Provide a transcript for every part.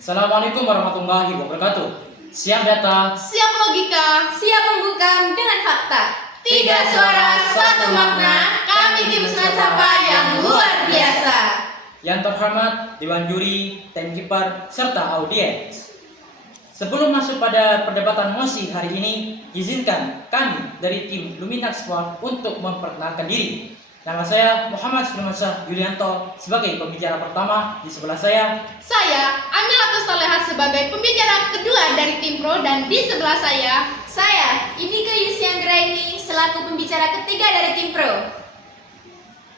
Assalamualaikum warahmatullahi wabarakatuh. Siap data, Siap logika, siap membungkam dengan fakta. Tiga suara, satu makna. Kami tim Senan Sapa yang luar biasa. yang terhormat Dewan Juri, tim kiper, serta audiens. Sebelum masuk pada perdebatan mosi hari ini, izinkan kami dari tim Luminax Sport untuk memperkenalkan diri. Nama saya Muhammad Firmansyah Yulianto sebagai pembicara pertama. Di sebelah saya Saya Amilatus Solehat sebagai pembicara kedua dari tim pro, dan di sebelah saya Indika Yusianggraini selaku pembicara ketiga dari tim pro.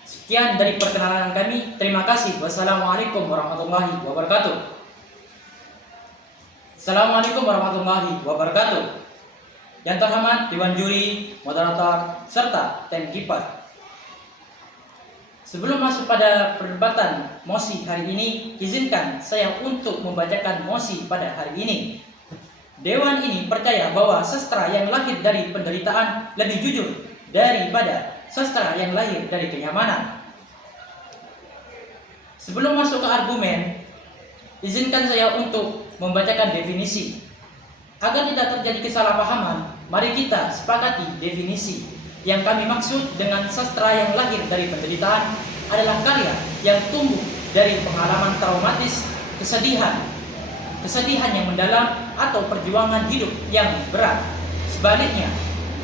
sekian dari perkenalan kami. Terima kasih. Wassalamualaikum warahmatullahi wabarakatuh. Assalamualaikum warahmatullahi wabarakatuh. Yang terhormat Dewan Juri, moderator, serta tim kiper. Sebelum masuk pada perdebatan mosi hari ini, izinkan saya untuk membacakan mosi pada hari ini. Dewan ini percaya bahwa sastra yang lahir dari penderitaan lebih jujur daripada sastra yang lahir dari kenyamanan. Sebelum masuk ke argumen, izinkan saya untuk membacakan definisi. Agar tidak terjadi kesalahpahaman, mari kita sepakati definisi. Yang kami maksud dengan sastra yang lahir dari penderitaan adalah karya yang tumbuh dari pengalaman traumatis, kesedihan yang mendalam, atau perjuangan hidup yang berat. Sebaliknya,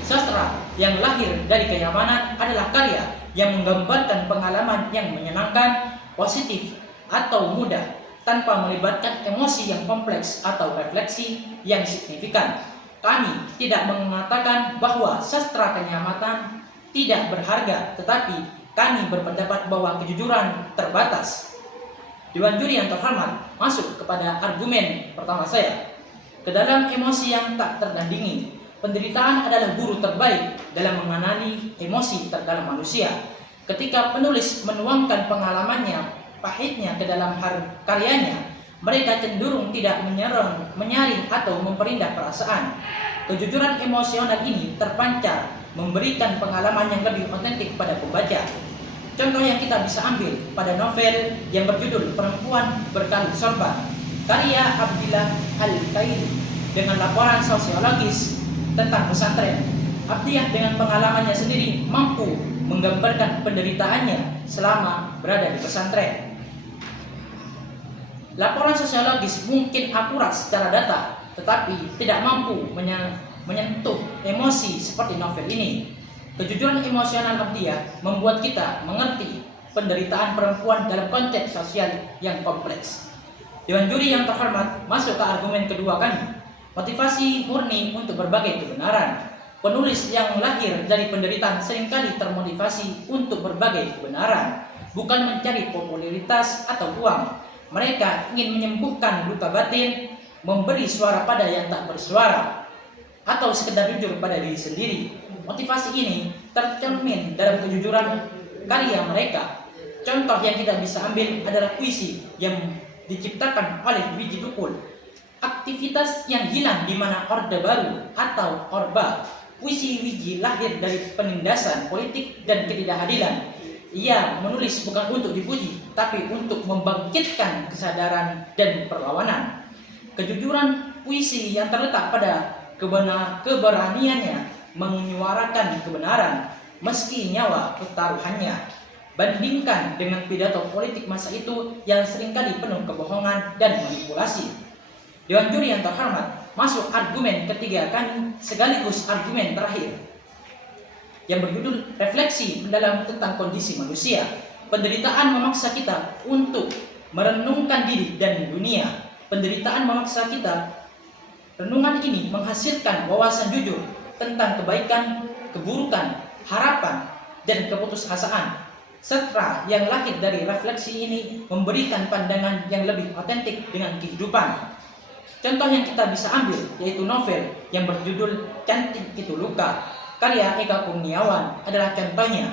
sastra yang lahir dari kenyamanan adalah karya yang menggambarkan pengalaman yang menyenangkan, positif, atau mudah, tanpa melibatkan emosi yang kompleks atau refleksi yang signifikan. Kami tidak mengatakan bahwa sastra kenyamanan tidak berharga, tetapi kami berpendapat bahwa kejujuran terbatas. Dewan Juri yang terhormat, masuk kepada argumen pertama saya. Ke dalam emosi yang tak tertandingi, penderitaan adalah guru terbaik dalam mengenali emosi terdalam manusia. Ketika penulis menuangkan pengalamannya, pahitnya ke dalam karyanya, mereka cenderung tidak menyaring atau memperindah perasaan. Kejujuran emosional ini terpancar, memberikan pengalaman yang lebih otentik pada pembaca. Contoh yang kita bisa ambil pada novel yang berjudul Perempuan Berkalung Sorban, karya Abdillah Al-Khairi, dengan laporan sosiologis tentang pesantren. Abdiyah dengan pengalamannya sendiri mampu menggambarkan penderitaannya selama berada di pesantren. Laporan sosiologis mungkin akurat secara data, tetapi tidak mampu menyentuh emosi seperti novel ini. Kejujuran emosional Abdiyah membuat kita mengerti penderitaan perempuan dalam konteks sosial yang kompleks. Dewan Juri yang terhormat, masuk ke argumen kedua kami. Motivasi murni untuk berbagai kebenaran. Penulis yang lahir dari penderitaan seringkali termotivasi untuk berbagai kebenaran, bukan mencari popularitas atau uang. Mereka ingin menyembuhkan luka batin, memberi suara pada yang tak bersuara, atau sekedar jujur pada diri sendiri. Motivasi ini tercermin dalam kejujuran karya mereka. Contoh yang kita bisa ambil adalah puisi yang diciptakan oleh Wiji Tukul. Aktivitas yang hilang di mana Orde Baru atau Orba. Puisi Wiji lahir dari penindasan politik dan ketidakadilan. Ia menulis bukan untuk dipuji, tapi untuk membangkitkan kesadaran dan perlawanan. Kejujuran puisi yang terletak pada keberaniannya menyuarakan kebenaran meski nyawa taruhannya. Bandingkan dengan pidato politik masa itu yang seringkali penuh kebohongan dan manipulasi. Dewan Juri yang terhormat, masuk argumen ketiga kami sekaligus argumen terakhir, yang berjudul refleksi mendalam tentang kondisi manusia. Penderitaan memaksa kita untuk merenungkan diri dan dunia. Penderitaan memaksa kita. Renungan ini menghasilkan wawasan jujur tentang kebaikan, keburukan, harapan, dan keputusasaan. Sastra yang lahir dari refleksi ini memberikan pandangan yang lebih otentik dengan kehidupan. Contoh yang kita bisa ambil yaitu novel yang berjudul Cantik Itu Luka, karya Eka Kurniawan adalah contohnya.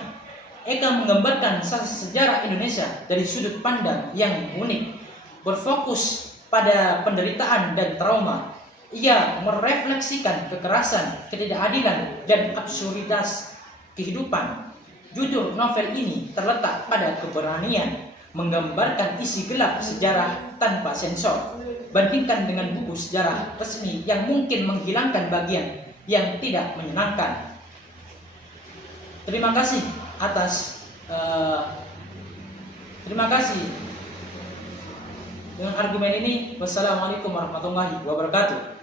Eka menggambarkan sejarah Indonesia dari sudut pandang yang unik, berfokus pada penderitaan dan trauma. Ia merefleksikan kekerasan, ketidakadilan, dan absurditas kehidupan. Judul novel ini terletak pada keberanian menggambarkan isi gelap sejarah tanpa sensor. bandingkan dengan buku sejarah resmi yang mungkin menghilangkan bagian yang tidak menyenangkan. Terima kasih terima kasih. Dengan argumen ini, wassalamualaikum warahmatullahi wabarakatuh.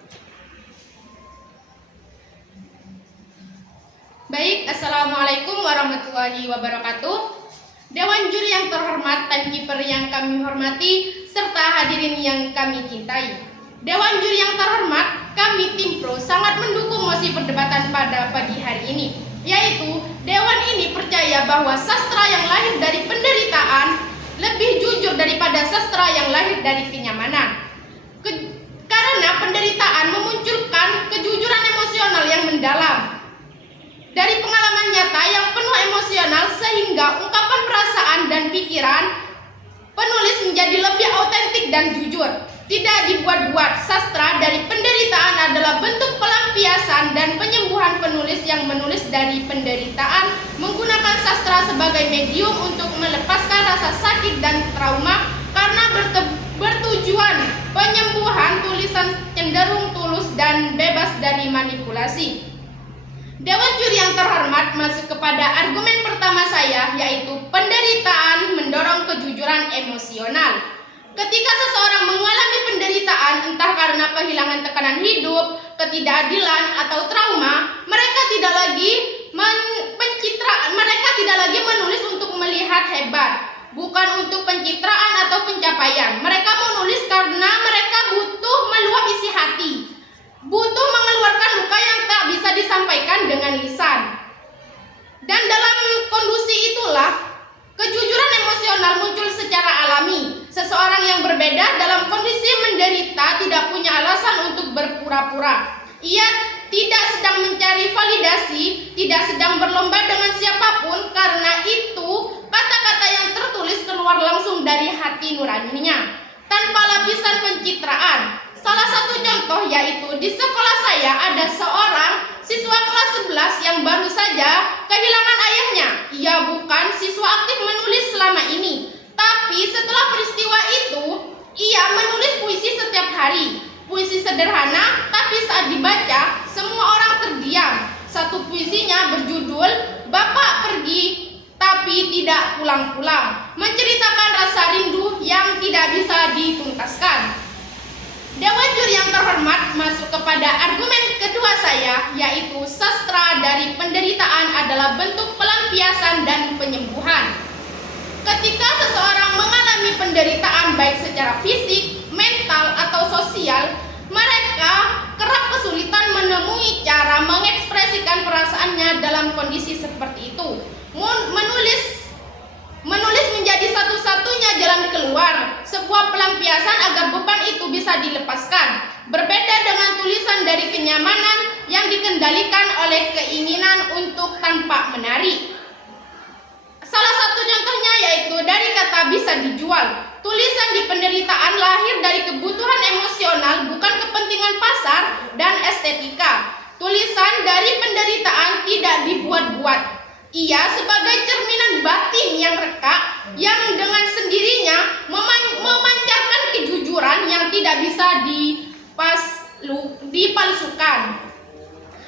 Baik, assalamualaikum warahmatullahi wabarakatuh. Dewan juri yang terhormat, timekeeper yang kami hormati, serta hadirin yang kami cintai. Dewan juri yang terhormat, kami tim Pro sangat mendukung mosi perdebatan pada pagi hari ini, yaitu Dewan ini percaya bahwa sastra yang lahir dari penderitaan lebih jujur daripada sastra yang lahir dari kenyamanan. Karena penderitaan memunculkan kejujuran emosional yang mendalam. Dari pengalaman nyata yang penuh emosional sehingga ungkapan perasaan dan pikiran penulis menjadi lebih autentik dan jujur. Tidak dibuat-buat. Sastra dari penderitaan adalah bentuk pelampiasan dan penyembuhan penulis yang menulis dari penderitaan, menggunakan sastra sebagai medium untuk melepaskan rasa sakit dan trauma karena bertujuan penyembuhan. Tulisan cenderung tulus dan bebas dari manipulasi. Dewan juri yang terhormat, masuk kepada argumen pertama saya, yaitu penderitaan mendorong kejujuran emosional. Ketika seseorang mengalami penderitaan, entah karena kehilangan tekanan hidup, ketidakadilan, atau trauma, mereka tidak lagi menulis untuk melihat hebat, bukan untuk pencitraan atau pencapaian. Mereka menulis karena mereka butuh meluap isi hati, butuh mengeluarkan luka yang tak bisa disampaikan dengan lisan. Dan dalam kondisi itulah kejujuran emosional muncul secara alami. Seseorang yang berbeda dalam kondisi menderita tidak punya alasan untuk berpura-pura. Ia tidak sedang mencari validasi, tidak sedang berlomba dengan siapapun, karena itu kata-kata yang tertulis keluar langsung dari hati nuraninya, tanpa lapisan pencitraan. Salah satu contoh yaitu di sekolah saya ada seorang siswa kelas 11 yang baru saja kehilangan ayahnya. Ia bukan siswa aktif menulis selama ini, tapi setelah peristiwa itu ia menulis puisi setiap hari. Puisi sederhana, tapi saat dibaca semua orang terdiam. Satu puisinya berjudul "Bapak Pergi Tapi Tidak Pulang-Pulang", menceritakan rasa rindu yang tidak bisa dituntaskan. Dewan juri yang terhormat, masuk kepada argumen kedua saya, yaitu sastra dari penderitaan adalah bentuk pelampiasan dan penyembuhan. Ketika seseorang mengalami penderitaan baik secara fisik, mental, atau sosial, mereka kerap kesulitan menemui cara mengekspresikan perasaannya dalam kondisi seperti itu. Menulis menjadi satu-satunya jalan keluar, sebuah pelampiasan agar beban itu bisa dilepaskan. Berbeda dengan tulisan dari kenyamanan yang dikendalikan oleh keinginan untuk tampak menarik. Salah satu contohnya yaitu dari kata "bisa dijual". Tulisan di penderitaan lahir dari kebutuhan emosional, bukan kepentingan pasar dan estetika. Tulisan dari penderitaan tidak dibuat-buat. Ia sebagai cerminan batin yang reka, yang dengan sendirinya memancarkan kejujuran yang tidak bisa dipalsukan.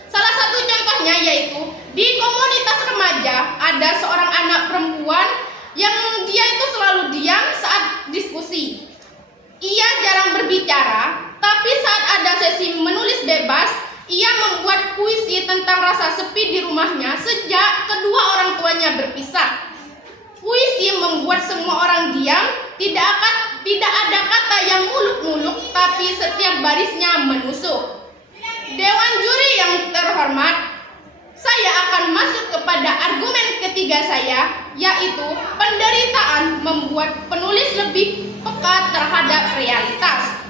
Salah satu contohnya yaitu di komunitas remaja ada seorang anak perempuan yang dia itu selalu diam saat diskusi. Ia jarang berbicara, tapi saat ada sesi menulis bebas, ia membuat puisi tentang rasa sepi di rumahnya sejak kedua orang tuanya berpisah. Puisi membuat semua orang diam, tidak ada kata yang muluk-muluk, tapi setiap barisnya menusuk. Dewan juri yang terhormat, saya akan masuk kepada argumen ketiga saya, yaitu penderitaan membuat penulis lebih peka terhadap realitas.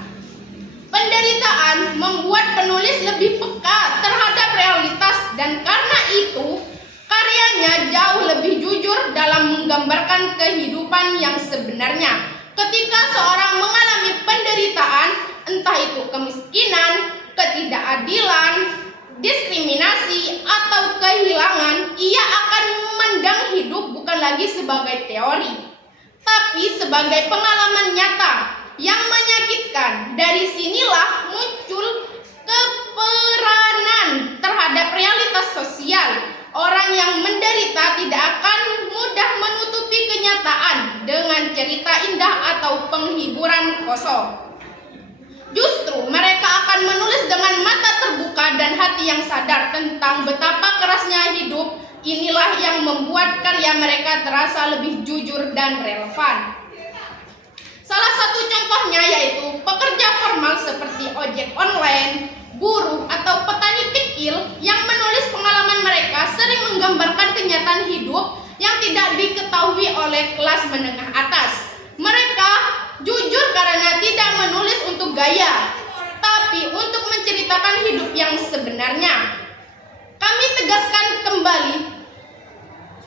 Penderitaan membuat penulis lebih peka terhadap realitas, dan karena itu karyanya jauh lebih jujur dalam menggambarkan kehidupan yang sebenarnya. Ketika seorang mengalami penderitaan, entah itu kemiskinan, ketidakadilan, diskriminasi, atau kehilangan, ia akan memandang hidup bukan lagi sebagai teori, tapi sebagai pengalaman nyata yang menyakitkan. Dari sinilah muncul keperanan terhadap realitas sosial. Orang yang menderita tidak akan mudah menutupi kenyataan dengan cerita indah atau penghiburan kosong. Justru mereka akan menulis dengan mata terbuka dan hati yang sadar tentang betapa kerasnya hidup. Inilah yang membuat karya mereka terasa lebih jujur dan relevan. Salah satu contohnya yaitu pekerja formal seperti ojek online, buruh atau petani kecil yang menulis pengalaman mereka sering menggambarkan kenyataan hidup yang tidak diketahui oleh kelas menengah atas. Mereka jujur karena tidak menulis untuk gaya, tapi untuk menceritakan hidup yang sebenarnya. Kami tegaskan kembali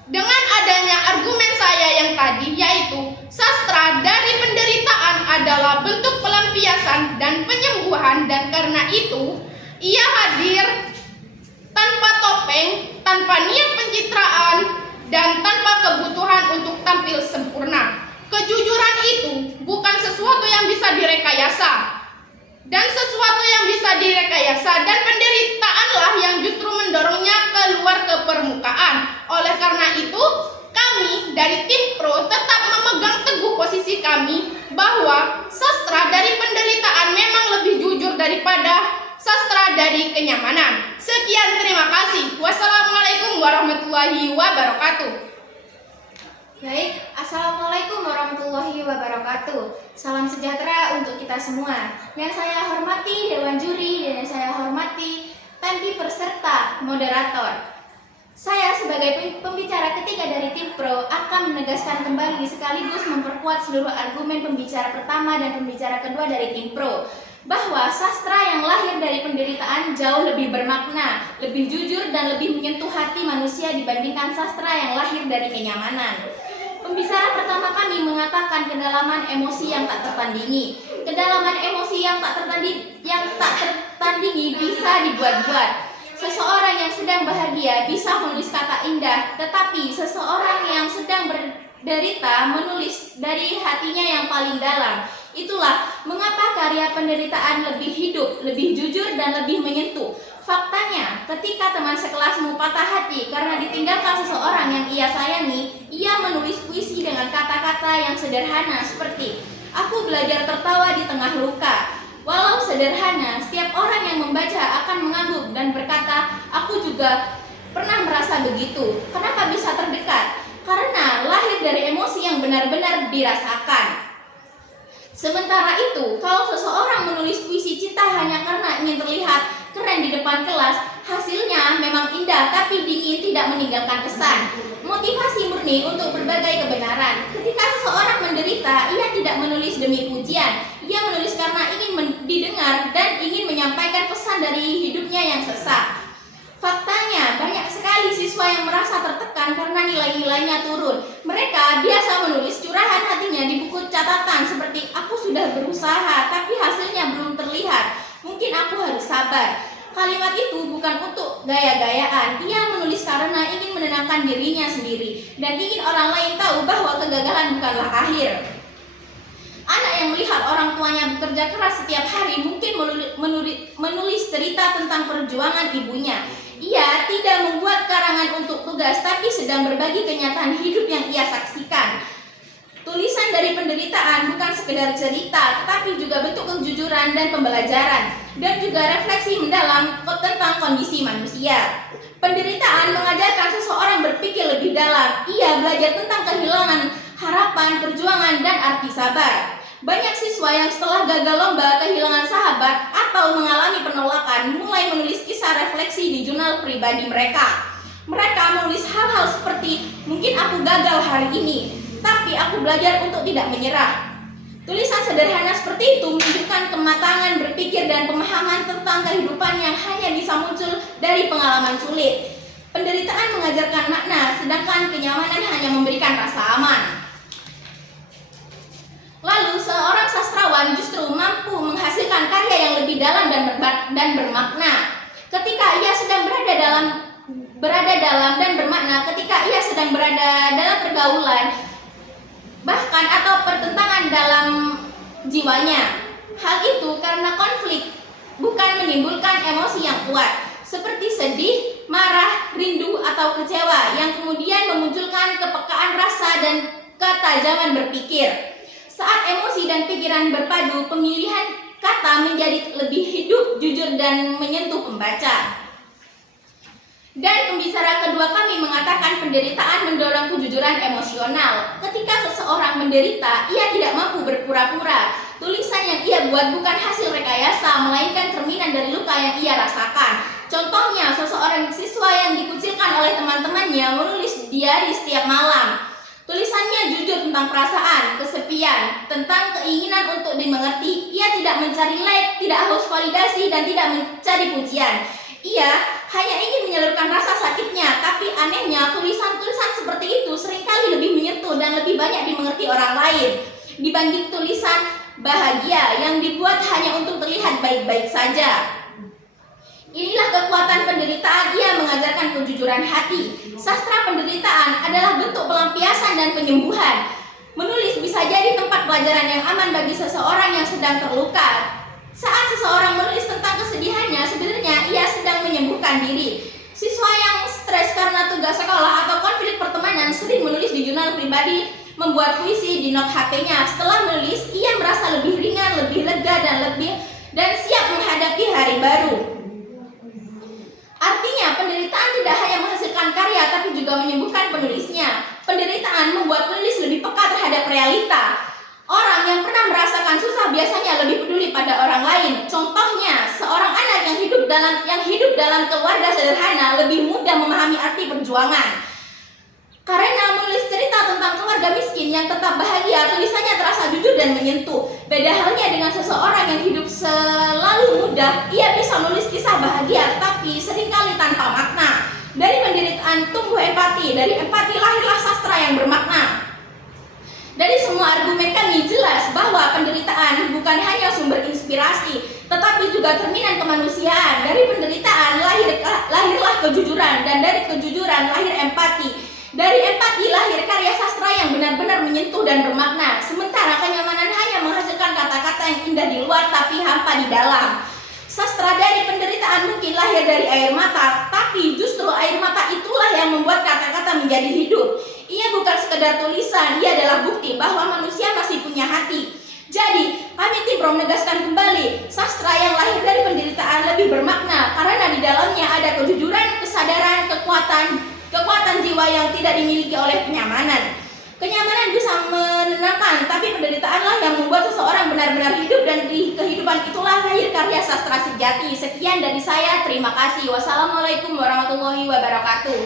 dengan adanya argumen saya yang tadi, yaitu sastra dari penderitaan adalah bentuk pelampiasan dan penyembuhan, dan karena itu ia hadir tanpa topeng, tanpa niat pencitraan, dan tanpa kebutuhan untuk tampil sempurna. Kejujuran itu bukan sesuatu yang bisa direkayasa, dan sesuatu yang bisa direkayasa dan penderitaanlah yang justru mendorongnya keluar ke permukaan. Oleh karena itu, kami dari tim Pro tetap memegang teguh posisi kami bahwa sastra dari penderitaan memang lebih jujur daripada sastra dari kenyamanan. Sekian, terima kasih. Wassalamualaikum warahmatullahi wabarakatuh. Baik, Assalamualaikum warahmatullahi wabarakatuh. Salam sejahtera untuk kita semua. Yang saya hormati Dewan Juri dan yang saya hormati Tanti peserta moderator. Saya sebagai pembicara ketiga dari tim Pro akan menegaskan kembali sekaligus memperkuat seluruh argumen pembicara pertama dan pembicara kedua dari tim Pro, bahwa sastra yang lahir dari penderitaan jauh lebih bermakna, lebih jujur dan lebih menyentuh hati manusia dibandingkan sastra yang lahir dari kenyamanan. Pembicara pertama kami mengatakan kedalaman emosi yang tak tertandingi. Kedalaman emosi yang tak tertandingi bisa dibuat-buat. Seseorang yang sedang bahagia bisa menulis kata indah, tetapi seseorang yang sedang berderita menulis dari hatinya yang paling dalam. Itulah mengapa karya penderitaan lebih hidup, lebih jujur dan lebih menyentuh. Faktanya, ketika teman sekelasmu patah hati karena ditinggalkan seseorang yang ia sayangi, ia menulis puisi dengan kata-kata yang sederhana seperti, "Aku belajar tertawa di tengah luka." Walau sederhana, setiap orang yang membaca akan mengangguk dan berkata, "Aku juga pernah merasa begitu." Kenapa bisa terdekat? Karena lahir dari emosi yang benar-benar dirasakan. Sementara itu, kalau seseorang menulis puisi cinta hanya karena ingin terlihat keren di depan kelas, hasilnya memang indah tapi dingin, tidak meninggalkan kesan. Motivasi murni untuk berbagai kebenaran. Ketika seseorang menderita, ia tidak menulis demi pujian. Ia menulis karena ingin didengar dan ingin menyampaikan pesan dari hidupnya yang sesak. Faktanya, banyak sekali siswa yang merasa tertekan karena nilai-nilainya turun. Mereka biasa menulis curahan hatinya di buku catatan seperti, "Aku sudah berusaha, tapi hasilnya belum terlihat. Mungkin aku harus sabar." Kalimat itu bukan untuk gaya-gayaan. Ia menulis karena ingin menenangkan dirinya sendiri dan ingin orang lain tahu bahwa kegagalan bukanlah akhir. Anak yang melihat orang tuanya bekerja keras setiap hari mungkin menulis cerita tentang perjuangan ibunya. Ia tidak membuat karangan untuk tugas, tapi sedang berbagi kenyataan hidup yang ia saksikan. Tulisan dari penderitaan bukan sekedar cerita, tetapi juga bentuk kejujuran dan pembelajaran, dan juga refleksi mendalam tentang kondisi manusia. Penderitaan mengajarkan seseorang berpikir lebih dalam. Ia belajar tentang kehilangan, harapan, perjuangan, dan arti sabar. Banyak siswa yang setelah gagal lomba, kehilangan sahabat, atau mengalami penolakan, mulai menulis kisah refleksi di jurnal pribadi mereka. Mereka menulis hal-hal seperti, "Mungkin aku gagal hari ini, tapi aku belajar untuk tidak menyerah." Tulisan sederhana seperti itu menunjukkan kematangan berpikir dan pemahaman tentang kehidupan yang hanya bisa muncul dari pengalaman sulit. Penderitaan mengajarkan makna, sedangkan kenyamanan hanya memberikan rasa aman. Lalu seorang sastrawan justru mampu menghasilkan karya yang lebih dalam dan bermakna. Ketika ia sedang berada dalam dan bermakna, ketika ia sedang berada dalam pergaulan, bahkan atau pertentangan dalam jiwanya. Hal itu karena menimbulkan emosi yang kuat, seperti sedih, marah, rindu, atau kecewa, yang kemudian memunculkan kepekaan rasa dan ketajaman berpikir. Saat emosi dan pikiran berpadu, pemilihan kata menjadi lebih hidup, jujur, dan menyentuh pembaca. Dan pembicara kedua kami mengatakan penderitaan mendorong kejujuran emosional. Ketika seseorang menderita, ia tidak mampu berpura-pura. Tulisan yang ia buat bukan hasil rekayasa, melainkan cerminan dari luka yang ia rasakan. Contohnya, seseorang siswa yang dikucilkan oleh teman-temannya menulis diari setiap malam. Tulisannya jujur tentang perasaan, kesepian, tentang keinginan untuk dimengerti. Ia tidak mencari like, tidak haus validasi, dan tidak mencari pujian. Ia hanya ingin menyalurkan rasa sakitnya, tapi anehnya tulisan-tulisan seperti itu seringkali lebih menyentuh dan lebih banyak dimengerti orang lain dibanding tulisan bahagia yang dibuat hanya untuk terlihat baik-baik saja. Inilah kekuatan penderitaan. Ia mengajarkan kejujuran hati. Sastra penderitaan adalah bentuk pelampiasan dan penyembuhan. Menulis bisa jadi tempat pelajaran yang aman bagi seseorang yang sedang terluka. Saat seseorang menulis tentang kesedihannya, sebenarnya ia sedang menyembuhkan diri. Siswa yang stres karena tugas sekolah atau konflik pertemanan sering menulis di jurnal pribadi, membuat puisi di not HP-nya. Setelah menulis, ia merasa lebih ringan, lebih lega, dan siap menghadapi hari baru. Artinya, penderitaan tidak hanya menghasilkan karya, tapi juga menyembuhkan penulisnya. Penderitaan membuat penulis lebih peka terhadap realita. Orang yang pernah merasakan susah biasanya lebih peduli pada orang lain. Contohnya, seorang anak yang hidup dalam keluarga sederhana lebih mudah memahami arti perjuangan. Karena menulis cerita tentang keluarga miskin yang tetap bahagia, tulisannya terasa jujur dan menyentuh. Beda halnya dengan seseorang yang hidup selalu mudah, ia bisa menulis kisah bahagia, tetapi seringkali tanpa makna. Dari penderitaan tumbuh empati, dari empati lahirlah sastra yang bermakna. Dari semua argumen kami jelas bahwa penderitaan bukan hanya sumber inspirasi, tetapi juga cerminan kemanusiaan. Dari penderitaan lahirlah kejujuran, dan dari kejujuran lahir empati. Dari empati lahir karya sastra yang benar-benar menyentuh dan bermakna. Sementara kenyamanan hanya menghasilkan kata-kata yang indah di luar tapi hampa di dalam. Sastra dari penderitaan mungkin lahir dari air mata, tapi justru air mata itulah yang membuat kata-kata menjadi hidup. Ia bukan sekedar tulisan, ia adalah bukti bahwa manusia masih punya hati. Jadi, kami Timpro menegaskan kembali, sastra yang lahir dari penderitaan lebih bermakna karena di dalamnya ada kejujuran, kesadaran, kekuatan jiwa yang tidak dimiliki oleh kenyamanan. Kenyamanan bisa menenangkan, tapi penderitaanlah yang membuat seseorang benar-benar hidup, dan di kehidupan itulah lahir karya sastra sejati. Sekian dari saya, terima kasih. Wassalamualaikum warahmatullahi wabarakatuh.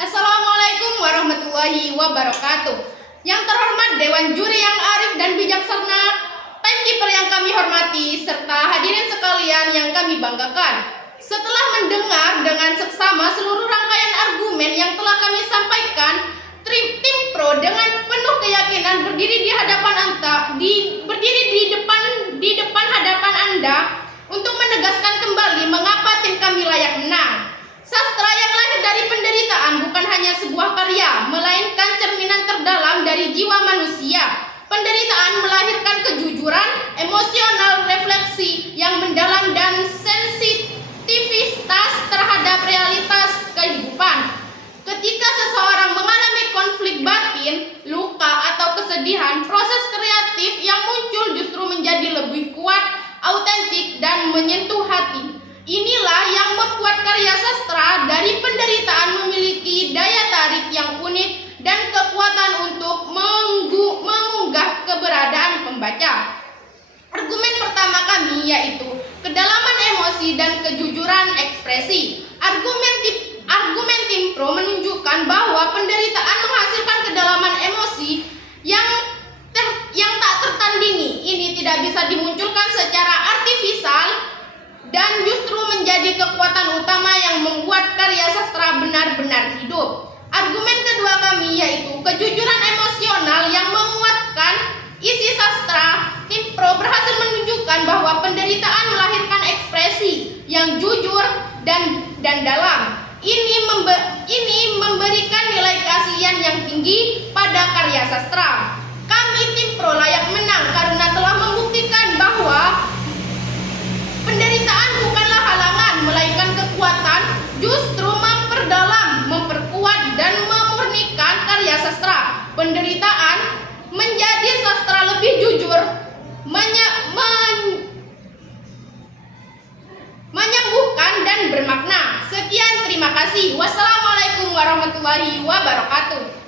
Assalamualaikum warahmatullahi wabarakatuh. Yang terhormat Dewan Juri yang arif dan bijaksana, timekeeper yang kami hormati, serta hadirin sekalian yang kami banggakan. Setelah mendengar dengan seksama seluruh rangkaian argumen yang telah kami sampaikan, Timpro dengan penuh keyakinan berdiri di depan hadapan Anda untuk menegaskan kembali mengapa tim kami layak menang. Sastra yang lahir dari penderitaan bukan hanya sebuah karya, melainkan cerminan terdalam dari jiwa manusia. Penderitaan melahirkan kejujuran, emosional, refleksi yang mendalam, dan sensitivitas terhadap realitas kehidupan. Ketika seseorang mengalami konflik batin, luka, atau kesedihan, proses kreatif yang muncul justru menjadi lebih kuat, autentik, dan menyentuh hati. Inilah yang membuat karya sastra dari penderitaan memiliki daya tarik yang unik dan kekuatan untuk mengunggah keberadaan pembaca. Argumen pertama kami yaitu kedalaman emosi dan kejujuran ekspresi. Argumen Timpro menunjukkan bahwa penderitaan menghasilkan kedalaman emosi yang tak tertandingi. Ini tidak bisa dimunculkan secara artifisial dan justru menjadi kekuatan utama yang membuat karya sastra benar-benar hidup. Argumen kedua kami yaitu kejujuran emosional yang menguatkan isi sastra. Timpro berhasil menunjukkan bahwa penderitaan melahirkan ekspresi yang jujur dan dalam. Ini memberikan nilai keaslian yang tinggi pada karya sastra. Kami Timpro layak menang karena telah membuktikan bahwa warahmatullahi wabarakatuh.